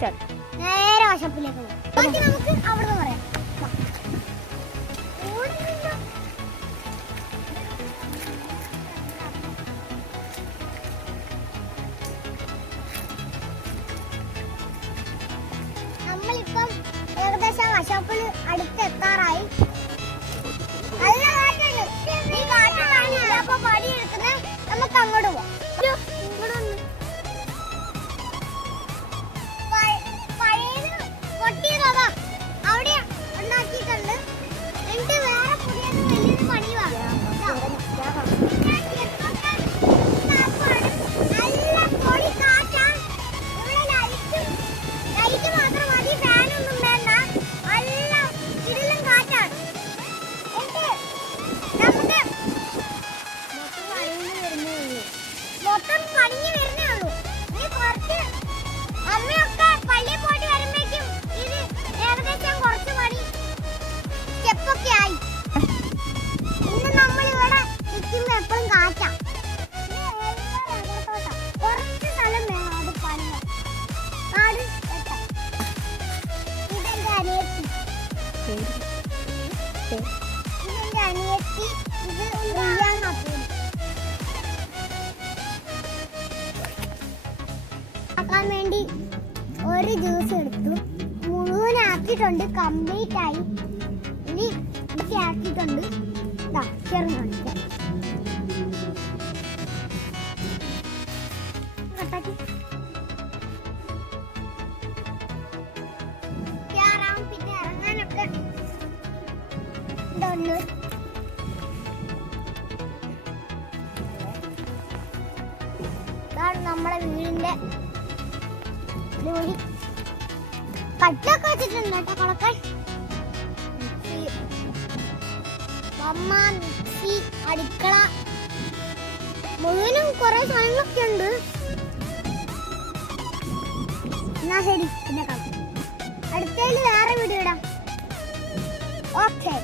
നേരെ വശപ്പിലേക്ക് നമുക്ക് അവിടെ നിന്ന് പറയാം. നമ്മളിപ്പം ഏകദേശം വശപ്പിൽ അടുത്തെത്താറായി. നല്ല കാറ്റുണ്ട്. ഈ കാറ്റ് കാണില്ല. അപ്പൊ പടി എടുക്കുന്നത് നമുക്ക് അങ്ങോട്ട് പോവാം. അവിടെ ഉണ്ടാക്കിയിട്ടുണ്ട്. എന്നിട്ട് വേറെ പുതിയത് വലിയൊരു പണി വാങ്ങാം. നല്ല പൊടി കാറ്റാണ്. ഇവിടെ ലൈറ്റ് മാത്രം മതി, ഫാനൊന്നും വേണ്ട. നല്ല ഇതിലും കാറ്റാണ്. എന്നിട്ട് നമുക്ക് മൊത്തം പണിഞ്ഞു വരുന്നേ ഉള്ളൂ. ഇനി കുറച്ച് അമ്മയൊക്കെ പള്ളിയിൽ പോയിട്ട് വരുമ്പോഴേക്കും ഇത് ഏകദേശം കുറച്ച് പണി സ്റ്റെപ്പൊക്കെ ആയി. ഇന്ന് നമ്മളിവിടെ നിൽക്കുമ്പോൾ എപ്പോഴും കാറ്റാ. കുറച്ച് സ്ഥലം വേണം അത് പണിയാൻ. കാട് എത്താം. ഇതെന്റെ അനിയത്തി. ഇതെന്റെ അനിയത്തി. ഇത് റിയാൻ കപ്പൂർ. ആക്കാൻ വേണ്ടി ഒരു ജ്യൂസ് എടുത്തു. മുഴുവനാക്കിയിട്ടുണ്ട്. കംപ്ലീറ്റ് ആയി. ഇനി ആക്കിയിട്ടുണ്ട്. ചെറുതാക്കി കയറാം. പിന്നെ ഇറങ്ങാനൊക്കെ ഇതൊന്ന് ഇതാണ് നമ്മുടെ വീടിന്റെ ജോലി. കട്ടൊക്കെ വെച്ചിട്ടുണ്ട് കേട്ടോ കളക്കാൻ. അമ്മ, മിക്സി, അടുക്കള മുഴുവനും കുറെ സാധനങ്ങളൊക്കെ ഉണ്ട്. എന്നാ ശരി, പിന്നെ കാണാം. അടുത്തതിൽ വേറെ വീഡിയോ ഇടാം. ഓക്കെ.